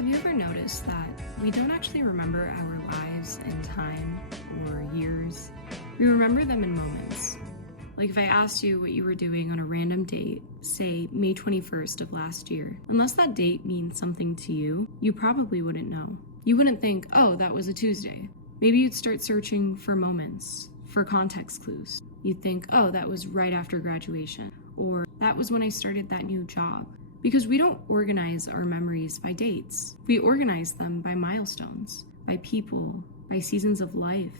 Have you ever noticed that we don't actually remember our lives in time or years? We remember them in moments. Like if I asked you what you were doing on a random date, say May 21st of last year, unless that date means something to you, you probably wouldn't know. You wouldn't think, oh, that was a Tuesday. Maybe you'd start searching for moments, for context clues. You'd think, oh, that was right after graduation, or that was when I started that new job. Because we don't organize our memories by dates. We organize them by milestones, by people, by seasons of life,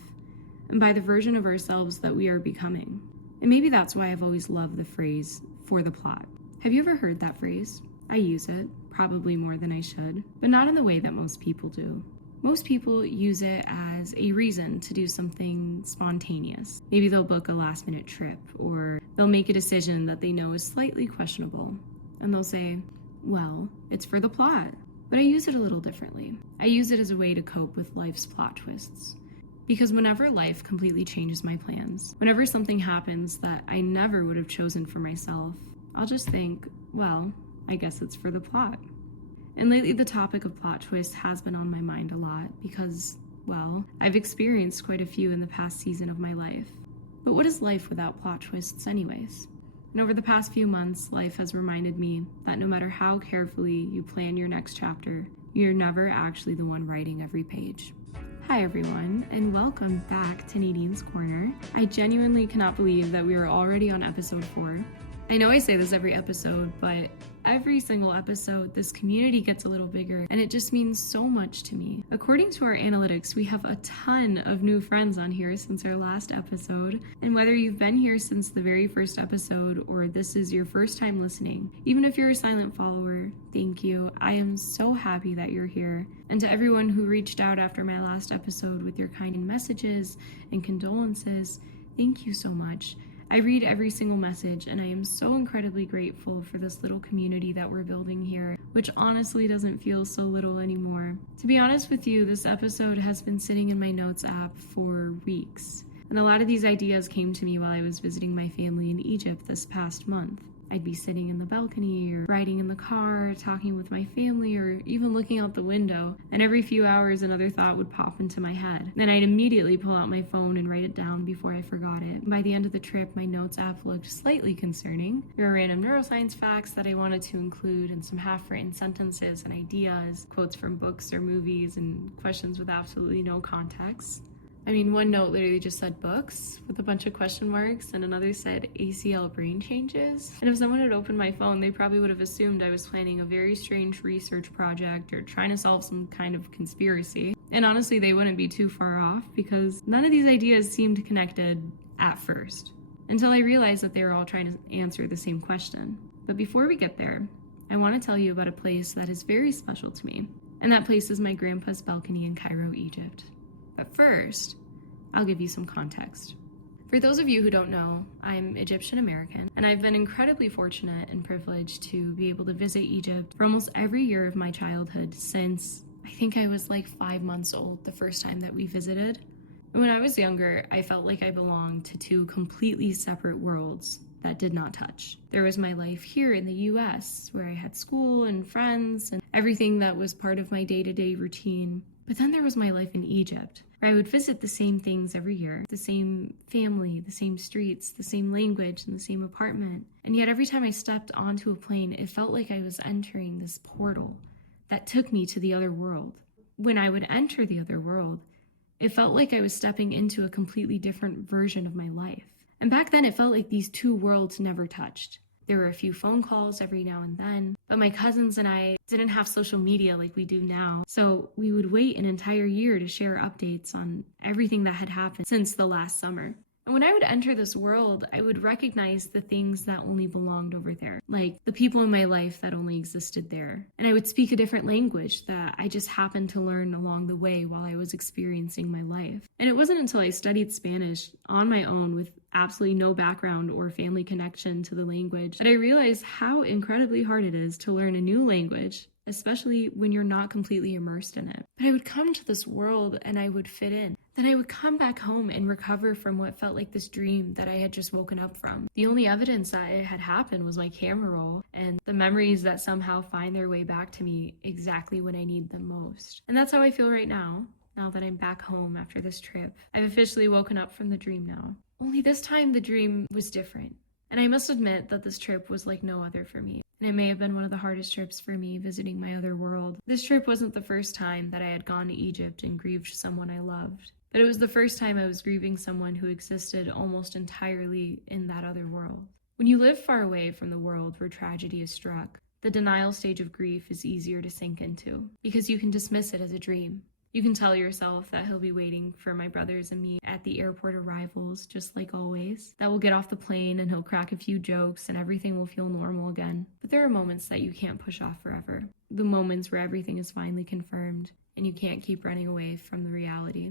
and by the version of ourselves that we are becoming. And maybe that's why I've always loved the phrase, for the plot. Have you ever heard that phrase? I use it, probably more than I should, but not in the way that most people do. Most people use it as a reason to do something spontaneous. Maybe they'll book a last-minute trip, or they'll make a decision that they know is slightly questionable. And they'll say, well, it's for the plot. But I use it a little differently. I use it as a way to cope with life's plot twists. Because whenever life completely changes my plans, whenever something happens that I never would have chosen for myself, I'll just think, well, I guess it's for the plot. And lately the topic of plot twists has been on my mind a lot because, well, I've experienced quite a few in the past season of my life. But what is life without plot twists anyways? And over the past few months, life has reminded me that no matter how carefully you plan your next chapter, you're never actually the one writing every page. Hi everyone, and welcome back to Nadine's Corner. I genuinely cannot believe that we are already on episode 4. I know I say this every episode, but every single episode, this community gets a little bigger, and it just means so much to me. According to our analytics, we have a ton of new friends on here since our last episode, and whether you've been here since the very first episode or this is your first time listening, even if you're a silent follower, thank you. I am so happy that you're here. And to everyone who reached out after my last episode with your kind messages and condolences, thank you so much. I read every single message, and I am so incredibly grateful for this little community that we're building here, which honestly doesn't feel so little anymore. To be honest with you, this episode has been sitting in my notes app for weeks, and a lot of these ideas came to me while I was visiting my family in Egypt this past month. I'd be sitting in the balcony or riding in the car, talking with my family, or even looking out the window, and every few hours another thought would pop into my head. Then I'd immediately pull out my phone and write it down before I forgot it. And by the end of the trip, my notes app looked slightly concerning. There were random neuroscience facts that I wanted to include, and some half-written sentences and ideas, quotes from books or movies, and questions with absolutely no context. I mean, one note literally just said books with a bunch of question marks, and another said ACL brain changes. And if someone had opened my phone, they probably would have assumed I was planning a very strange research project or trying to solve some kind of conspiracy. And honestly, they wouldn't be too far off because none of these ideas seemed connected at first, until I realized that they were all trying to answer the same question. But before we get there, I want to tell you about a place that is very special to me. And that place is my grandpa's balcony in Cairo, Egypt. But first, I'll give you some context. For those of you who don't know, I'm Egyptian American, and I've been incredibly fortunate and privileged to be able to visit Egypt for almost every year of my childhood since I think I was like 5 months old the first time that we visited. And when I was younger, I felt like I belonged to two completely separate worlds that did not touch. There was my life here in the US, where I had school and friends and everything that was part of my day-to-day routine. But then there was my life in Egypt, where I would visit the same things every year, the same family, the same streets, the same language, and the same apartment. And yet every time I stepped onto a plane, it felt like I was entering this portal that took me to the other world. When I would enter the other world, it felt like I was stepping into a completely different version of my life. And back then, it felt like these two worlds never touched. There were a few phone calls every now and then, but my cousins and I didn't have social media like we do now. So we would wait an entire year to share updates on everything that had happened since the last summer. And when I would enter this world, I would recognize the things that only belonged over there, like the people in my life that only existed there. And I would speak a different language that I just happened to learn along the way while I was experiencing my life. And it wasn't until I studied Spanish on my own with absolutely no background or family connection to the language that I realized how incredibly hard it is to learn a new language especially when you're not completely immersed in it. But I would come to this world and I would fit in. Then I would come back home and recover from what felt like this dream that I had just woken up from. The only evidence that it had happened was my camera roll and the memories that somehow find their way back to me exactly when I need them most. And that's how I feel right now that I'm back home after this trip. I've officially woken up from the dream now. Only this time the dream was different. And I must admit that this trip was like no other for me. And it may have been one of the hardest trips for me, visiting my other world. This trip wasn't the first time that I had gone to Egypt and grieved someone I loved. But it was the first time I was grieving someone who existed almost entirely in that other world. When you live far away from the world where tragedy is struck, the denial stage of grief is easier to sink into because you can dismiss it as a dream. You can tell yourself that he'll be waiting for my brothers and me at the airport arrivals, just like always. That we'll get off the plane and he'll crack a few jokes and everything will feel normal again. But there are moments that you can't push off forever. The moments where everything is finally confirmed and you can't keep running away from the reality.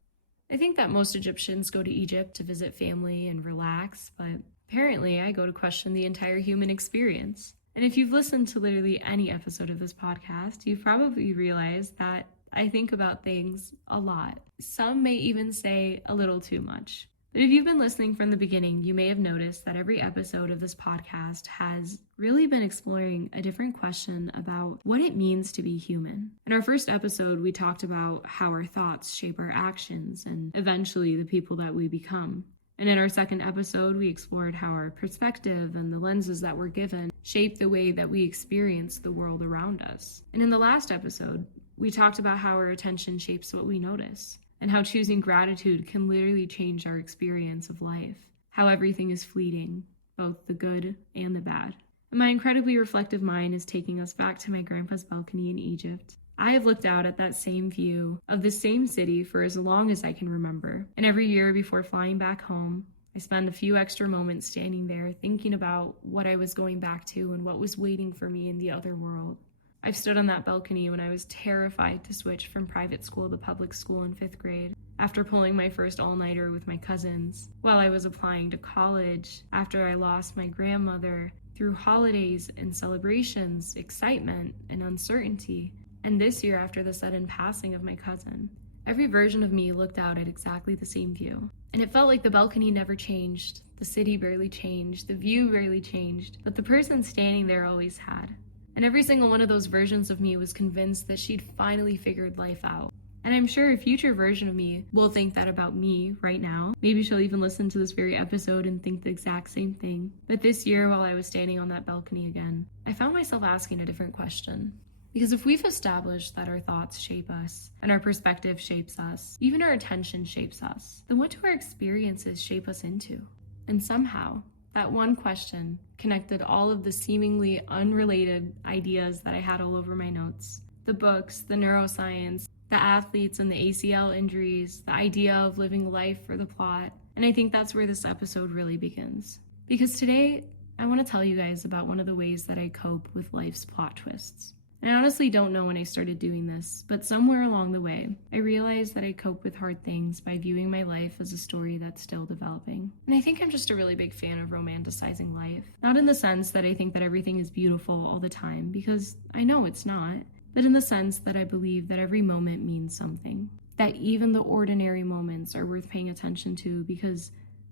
I think that most Egyptians go to Egypt to visit family and relax, but apparently I go to question the entire human experience. And if you've listened to literally any episode of this podcast, you've probably realized that I think about things a lot. Some may even say a little too much. But if you've been listening from the beginning, you may have noticed that every episode of this podcast has really been exploring a different question about what it means to be human. In our first episode, we talked about how our thoughts shape our actions and eventually the people that we become. And in our second episode, we explored how our perspective and the lenses that we're given shape the way that we experience the world around us. And in the last episode, we talked about how our attention shapes what we notice, and how choosing gratitude can literally change our experience of life, how everything is fleeting, both the good and the bad. And my incredibly reflective mind is taking us back to my grandpa's balcony in Egypt. I have looked out at that same view of the same city for as long as I can remember, and every year before flying back home, I spend a few extra moments standing there thinking about what I was going back to and what was waiting for me in the other world. I've stood on that balcony when I was terrified to switch from private school to public school in 5th grade, after pulling my first all-nighter with my cousins, while I was applying to college, after I lost my grandmother, through holidays and celebrations, excitement and uncertainty, and this year after the sudden passing of my cousin. Every version of me looked out at exactly the same view, and it felt like the balcony never changed, the city barely changed, the view barely changed, but the person standing there always had. And every single one of those versions of me was convinced that she'd finally figured life out. And I'm sure a future version of me will think that about me right now. Maybe she'll even listen to this very episode and think the exact same thing. But this year, while I was standing on that balcony again, I found myself asking a different question. Because if we've established that our thoughts shape us, and our perspective shapes us, even our attention shapes us, then what do our experiences shape us into? And somehow, that one question connected all of the seemingly unrelated ideas that I had all over my notes. The books, the neuroscience, the athletes and the ACL injuries, the idea of living life for the plot. And I think that's where this episode really begins. Because today, I want to tell you guys about one of the ways that I cope with life's plot twists. And I honestly don't know when I started doing this, but somewhere along the way, I realized that I cope with hard things by viewing my life as a story that's still developing. And I think I'm just a really big fan of romanticizing life. Not in the sense that I think that everything is beautiful all the time, because I know it's not, but in the sense that I believe that every moment means something. That even the ordinary moments are worth paying attention to, because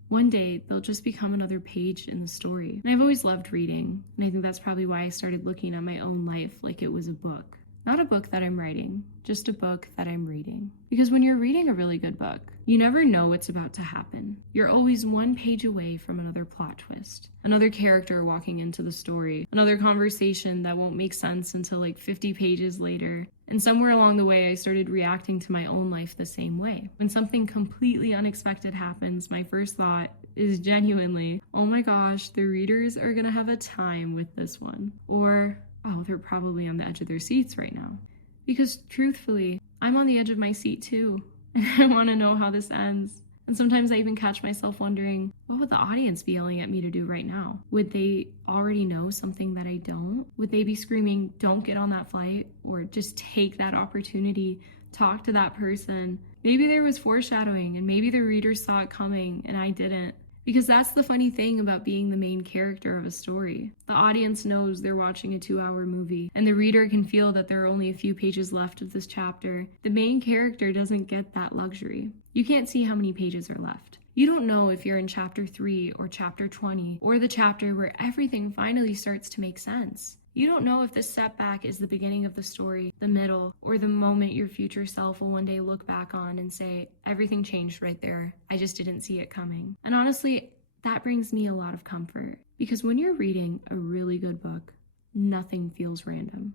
one day, they'll just become another page in the story. And I've always loved reading, and I think that's probably why I started looking at my own life like it was a book. Not a book that I'm writing, just a book that I'm reading. Because when you're reading a really good book, you never know what's about to happen. You're always one page away from another plot twist, another character walking into the story, another conversation that won't make sense until like 50 pages later. And somewhere along the way, I started reacting to my own life the same way. When something completely unexpected happens, my first thought is genuinely, oh my gosh, the readers are gonna have a time with this one. Or, oh, they're probably on the edge of their seats right now. Because truthfully, I'm on the edge of my seat too, and I want to know how this ends. And sometimes I even catch myself wondering, what would the audience be yelling at me to do right now? Would they already know something that I don't? Would they be screaming, don't get on that flight? Or just take that opportunity, talk to that person? Maybe there was foreshadowing, and maybe the readers saw it coming and I didn't. Because that's the funny thing about being the main character of a story. The audience knows they're watching a 2-hour movie, and the reader can feel that there are only a few pages left of this chapter. The main character doesn't get that luxury. You can't see how many pages are left. You don't know if you're in chapter 3 or chapter 20, or the chapter where everything finally starts to make sense. You don't know if the setback is the beginning of the story, the middle, or the moment your future self will one day look back on and say, everything changed right there. I just didn't see it coming. And honestly, that brings me a lot of comfort, because when you're reading a really good book, nothing feels random.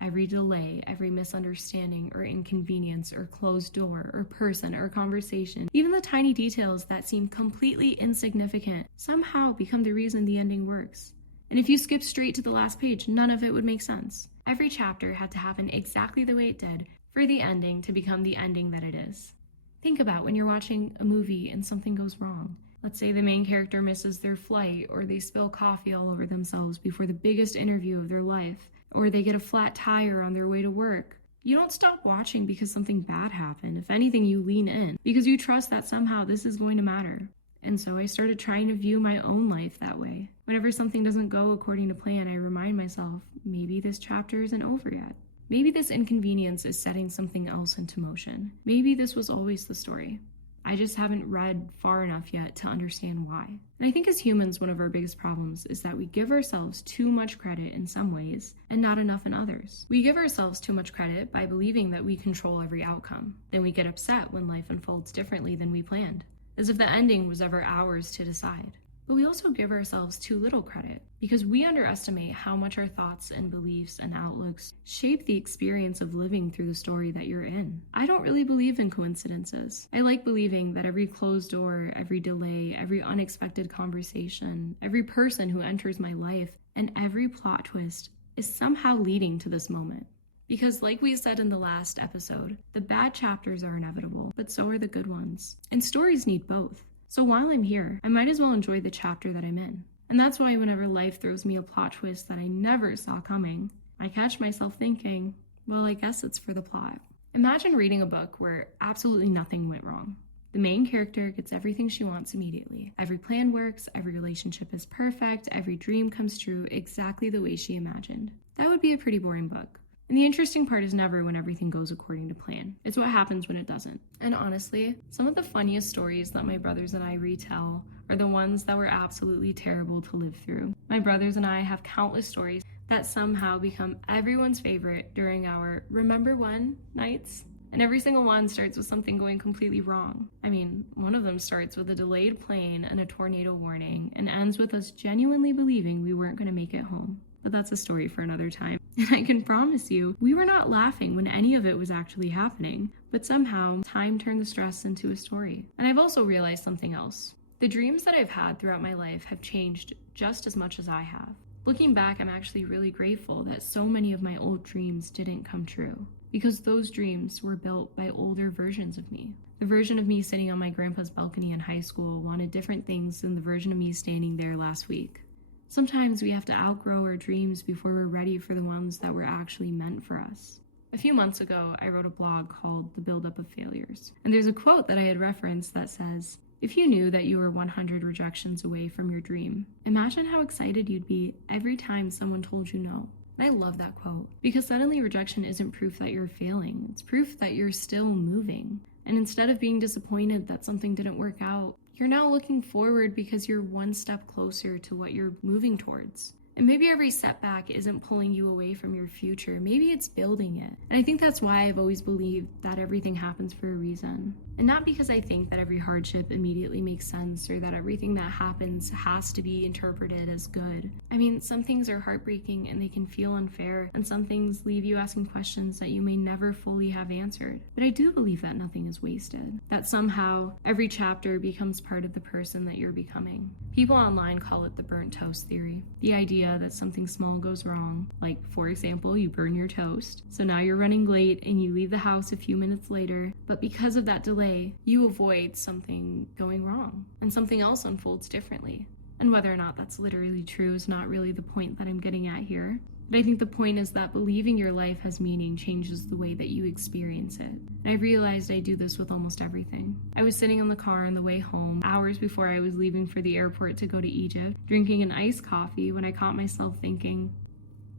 Every delay, every misunderstanding or inconvenience or closed door or person or conversation, even the tiny details that seem completely insignificant, somehow become the reason the ending works. And if you skip straight to the last page, none of it would make sense. Every chapter had to happen exactly the way it did for the ending to become the ending that it is. Think about when you're watching a movie and something goes wrong. Let's say the main character misses their flight, or they spill coffee all over themselves before the biggest interview of their life, or they get a flat tire on their way to work. You don't stop watching because something bad happened. If anything, you lean in because you trust that somehow this is going to matter. And so I started trying to view my own life that way. Whenever something doesn't go according to plan, I remind myself, maybe this chapter isn't over yet. Maybe this inconvenience is setting something else into motion. Maybe this was always the story. I just haven't read far enough yet to understand why. And I think as humans, one of our biggest problems is that we give ourselves too much credit in some ways and not enough in others. We give ourselves too much credit by believing that we control every outcome. Then we get upset when life unfolds differently than we planned, as if the ending was ever ours to decide. But we also give ourselves too little credit because we underestimate how much our thoughts and beliefs and outlooks shape the experience of living through the story that you're in. I don't really believe in coincidences. I like believing that every closed door, every delay, every unexpected conversation, every person who enters my life, and every plot twist is somehow leading to this moment. Because like we said in the last episode, the bad chapters are inevitable, but so are the good ones. And stories need both. So while I'm here, I might as well enjoy the chapter that I'm in. And that's why whenever life throws me a plot twist that I never saw coming, I catch myself thinking, well, I guess it's for the plot. Imagine reading a book where absolutely nothing went wrong. The main character gets everything she wants immediately. Every plan works, every relationship is perfect, every dream comes true exactly the way she imagined. That would be a pretty boring book. And the interesting part is never when everything goes according to plan. It's what happens when it doesn't. And honestly, some of the funniest stories that my brothers and I retell are the ones that were absolutely terrible to live through. My brothers and I have countless stories that somehow become everyone's favorite during our Remember When nights. And every single one starts with something going completely wrong. I mean, one of them starts with a delayed plane and a tornado warning and ends with us genuinely believing we weren't going to make it home. But that's a story for another time. And I can promise you, we were not laughing when any of it was actually happening. But somehow, time turned the stress into a story. And I've also realized something else. The dreams that I've had throughout my life have changed just as much as I have. Looking back, I'm actually really grateful that so many of my old dreams didn't come true. Because those dreams were built by older versions of me. The version of me sitting on my grandpa's balcony in high school wanted different things than the version of me standing there last week. Sometimes we have to outgrow our dreams before we're ready for the ones that were actually meant for us. A few months ago, I wrote a blog called The Buildup of Failures. And there's a quote that I had referenced that says, if you knew that you were 100 rejections away from your dream, imagine how excited you'd be every time someone told you no. And I love that quote because suddenly rejection isn't proof that you're failing. It's proof that you're still moving. And instead of being disappointed that something didn't work out, you're now looking forward because you're one step closer to what you're moving towards. And maybe every setback isn't pulling you away from your future. Maybe it's building it. And I think that's why I've always believed that everything happens for a reason. And not because I think that every hardship immediately makes sense or that everything that happens has to be interpreted as good. I mean, some things are heartbreaking and they can feel unfair, and some things leave you asking questions that you may never fully have answered. But I do believe that nothing is wasted, that somehow every chapter becomes part of the person that you're becoming. People online call it the burnt toast theory. The idea that something small goes wrong, like for example, you burn your toast. So now you're running late and you leave the house a few minutes later, but because of that delay, you avoid something going wrong and something else unfolds differently. And whether or not that's literally true is not really the point that I'm getting at here. But I think the point is that believing your life has meaning changes the way that you experience it. And I realized I do this with almost everything. I was sitting in the car on the way home, hours before I was leaving for the airport to go to Egypt, drinking an iced coffee when I caught myself thinking,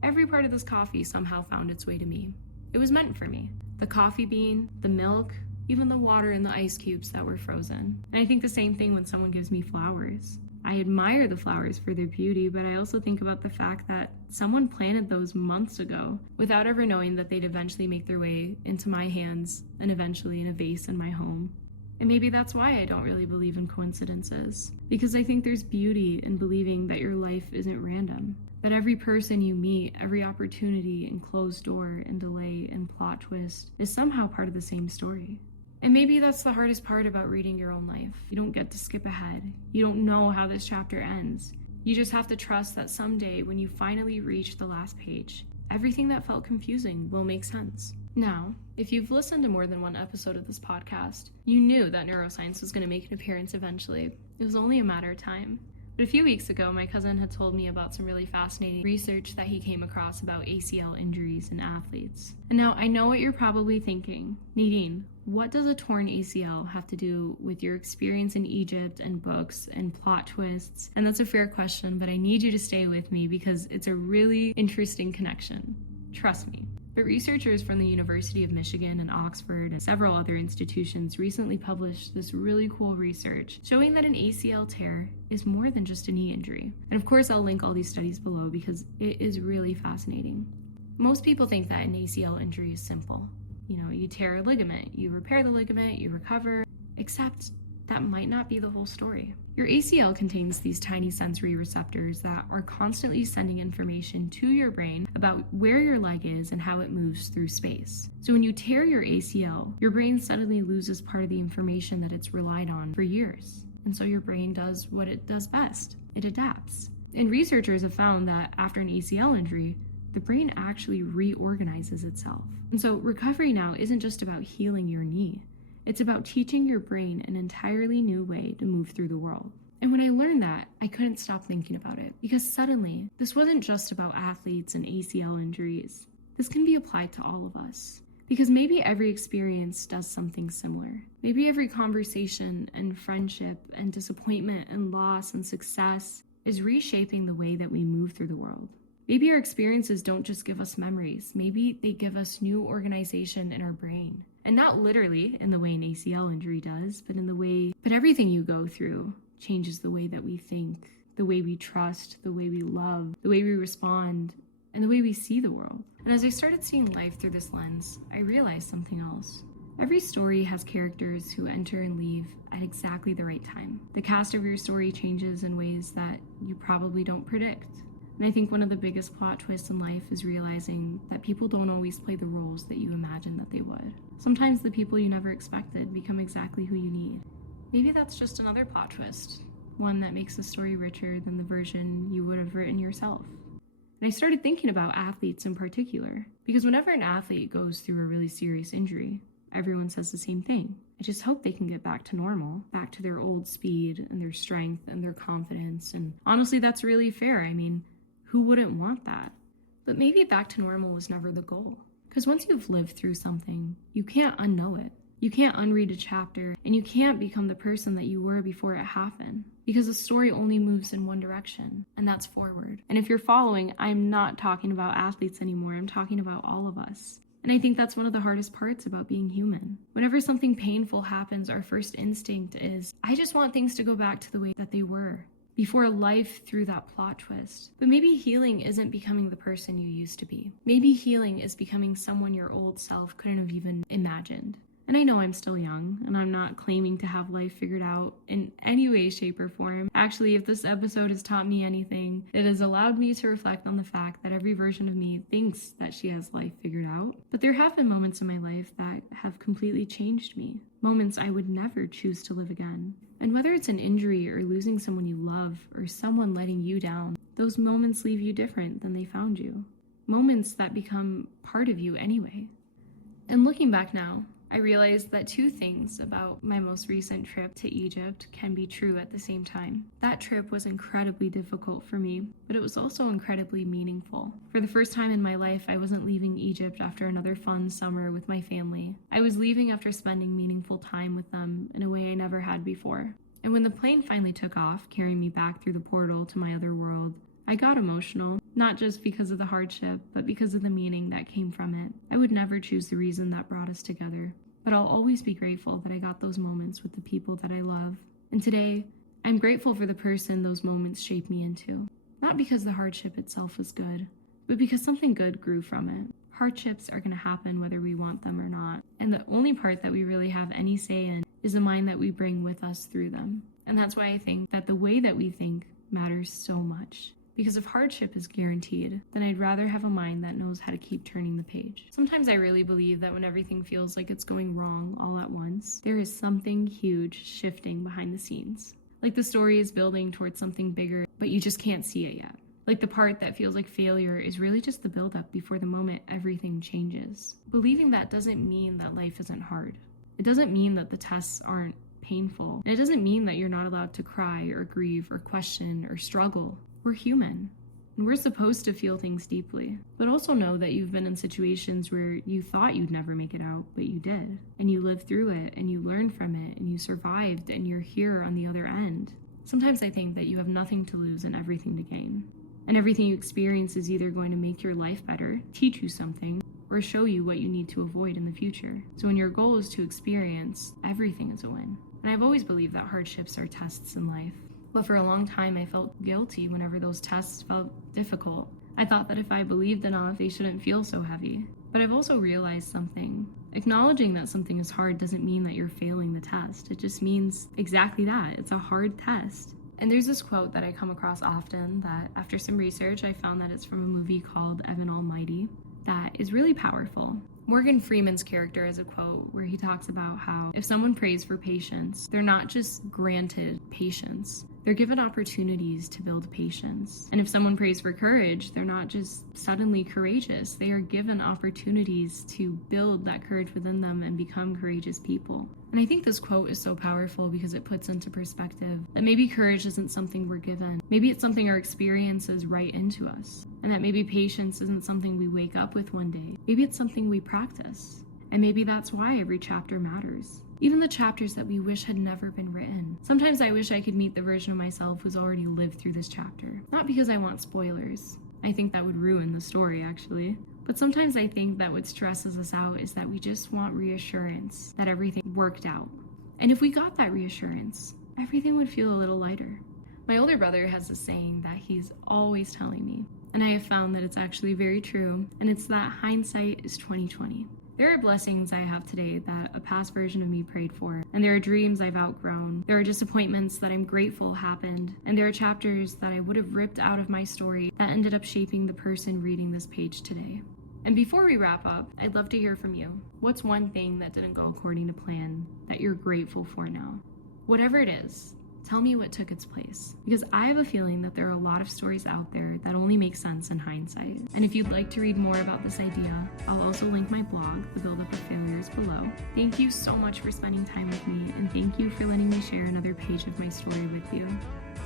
every part of this coffee somehow found its way to me. It was meant for me. The coffee bean, the milk, even the water and the ice cubes that were frozen. And I think the same thing when someone gives me flowers. I admire the flowers for their beauty, but I also think about the fact that someone planted those months ago without ever knowing that they'd eventually make their way into my hands and eventually in a vase in my home. And maybe that's why I don't really believe in coincidences, because I think there's beauty in believing that your life isn't random, that every person you meet, every opportunity and closed door and delay and plot twist is somehow part of the same story. And maybe that's the hardest part about reading your own life. You don't get to skip ahead. You don't know how this chapter ends. You just have to trust that someday when you finally reach the last page, everything that felt confusing will make sense. Now, if you've listened to more than one episode of this podcast, you knew that neuroscience was going to make an appearance eventually. It was only a matter of time. But a few weeks ago, my cousin had told me about some really fascinating research that he came across about ACL injuries in athletes. And now I know what you're probably thinking. Nadine, what does a torn ACL have to do with your experience in Egypt and books and plot twists? And that's a fair question, but I need you to stay with me because it's a really interesting connection. Trust me. But researchers from the University of Michigan and Oxford and several other institutions recently published this really cool research showing that an ACL tear is more than just a knee injury. And of course, I'll link all these studies below because it is really fascinating. Most people think that an ACL injury is simple. You tear a ligament, you repair the ligament, you recover, except that might not be the whole story. Your ACL contains these tiny sensory receptors that are constantly sending information to your brain about where your leg is and how it moves through space. So when you tear your ACL, your brain suddenly loses part of the information that it's relied on for years. And so your brain does what it does best. It adapts. And researchers have found that after an ACL injury, the brain actually reorganizes itself. And so recovery now isn't just about healing your knee. It's about teaching your brain an entirely new way to move through the world. And when I learned that, I couldn't stop thinking about it because suddenly, this wasn't just about athletes and ACL injuries. This can be applied to all of us. Because maybe every experience does something similar. Maybe every conversation and friendship and disappointment and loss and success is reshaping the way that we move through the world. Maybe our experiences don't just give us memories. Maybe they give us new organization in our brain. And not literally in the way an ACL injury does, but everything you go through changes the way that we think, the way we trust, the way we love, the way we respond, and the way we see the world. And as I started seeing life through this lens, I realized something else. Every story has characters who enter and leave at exactly the right time. The cast of your story changes in ways that you probably don't predict. And I think one of the biggest plot twists in life is realizing that people don't always play the roles that you imagined that they would. Sometimes the people you never expected become exactly who you need. Maybe that's just another plot twist, one that makes the story richer than the version you would have written yourself. And I started thinking about athletes in particular, because whenever an athlete goes through a really serious injury, everyone says the same thing. I just hope they can get back to normal, back to their old speed and their strength and their confidence. And honestly, that's really fair. I mean, who wouldn't want that? But maybe back to normal was never the goal. Because once you've lived through something, you can't unknow it. You can't unread a chapter, and you can't become the person that you were before it happened. Because the story only moves in one direction, and that's forward. And if you're following, I'm not talking about athletes anymore. I'm talking about all of us. And I think that's one of the hardest parts about being human. Whenever something painful happens, our first instinct is, I just want things to go back to the way that they were before life threw that plot twist. But maybe healing isn't becoming the person you used to be. Maybe healing is becoming someone your old self couldn't have even imagined. And I know I'm still young, and I'm not claiming to have life figured out in any way, shape, or form. Actually, if this episode has taught me anything, it has allowed me to reflect on the fact that every version of me thinks that she has life figured out. But there have been moments in my life that have completely changed me. Moments I would never choose to live again. And whether it's an injury or losing someone you love or someone letting you down, those moments leave you different than they found you. Moments that become part of you anyway. And looking back now, I realized that two things about my most recent trip to Egypt can be true at the same time. That trip was incredibly difficult for me, but it was also incredibly meaningful. For the first time in my life, I wasn't leaving Egypt after another fun summer with my family. I was leaving after spending meaningful time with them in a way I never had before. And when the plane finally took off, carrying me back through the portal to my other world, I got emotional, not just because of the hardship, but because of the meaning that came from it. I would never choose the reason that brought us together, but I'll always be grateful that I got those moments with the people that I love. And today, I'm grateful for the person those moments shaped me into. Not because the hardship itself was good, but because something good grew from it. Hardships are going to happen whether we want them or not. And the only part that we really have any say in is the mind that we bring with us through them. And that's why I think that the way that we think matters so much. Because if hardship is guaranteed, then I'd rather have a mind that knows how to keep turning the page. Sometimes I really believe that when everything feels like it's going wrong all at once, there is something huge shifting behind the scenes. Like the story is building towards something bigger, but you just can't see it yet. Like the part that feels like failure is really just the buildup before the moment everything changes. Believing that doesn't mean that life isn't hard. It doesn't mean that the tests aren't painful. And it doesn't mean that you're not allowed to cry or grieve or question or struggle. We're human, and we're supposed to feel things deeply. But also know that you've been in situations where you thought you'd never make it out, but you did. And you lived through it, and you learned from it, and you survived, and you're here on the other end. Sometimes I think that you have nothing to lose and everything to gain. And everything you experience is either going to make your life better, teach you something, or show you what you need to avoid in the future. So when your goal is to experience, everything is a win. And I've always believed that hardships are tests in life. But for a long time, I felt guilty whenever those tests felt difficult. I thought that if I believed enough, they shouldn't feel so heavy. But I've also realized something. Acknowledging that something is hard doesn't mean that you're failing the test. It just means exactly that. It's a hard test. And there's this quote that I come across often that after some research, I found that it's from a movie called Evan Almighty that is really powerful. Morgan Freeman's character has a quote where he talks about how if someone prays for patience, they're not just granted patience, they're given opportunities to build patience. And if someone prays for courage, they're not just suddenly courageous, they are given opportunities to build that courage within them and become courageous people. And I think this quote is so powerful because it puts into perspective that maybe courage isn't something we're given. Maybe it's something our experiences write into us. And that maybe patience isn't something we wake up with one day. Maybe it's something we practice. And maybe that's why every chapter matters. Even the chapters that we wish had never been written. Sometimes I wish I could meet the version of myself who's already lived through this chapter. Not because I want spoilers. I think that would ruin the story, actually. But sometimes I think that what stresses us out is that we just want reassurance that everything worked out. And if we got that reassurance, everything would feel a little lighter. My older brother has a saying that he's always telling me, and I have found that it's actually very true, and it's that hindsight is 20/20. There are blessings I have today that a past version of me prayed for, and there are dreams I've outgrown. There are disappointments that I'm grateful happened, and there are chapters that I would have ripped out of my story that ended up shaping the person reading this page today. And before we wrap up, I'd love to hear from you. What's one thing that didn't go according to plan that you're grateful for now? Whatever it is, tell me what took its place. Because I have a feeling that there are a lot of stories out there that only make sense in hindsight. And if you'd like to read more about this idea, I'll also link my blog, The Buildup of Failures, below. Thank you so much for spending time with me, and thank you for letting me share another page of my story with you.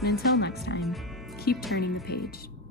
And until next time, keep turning the page.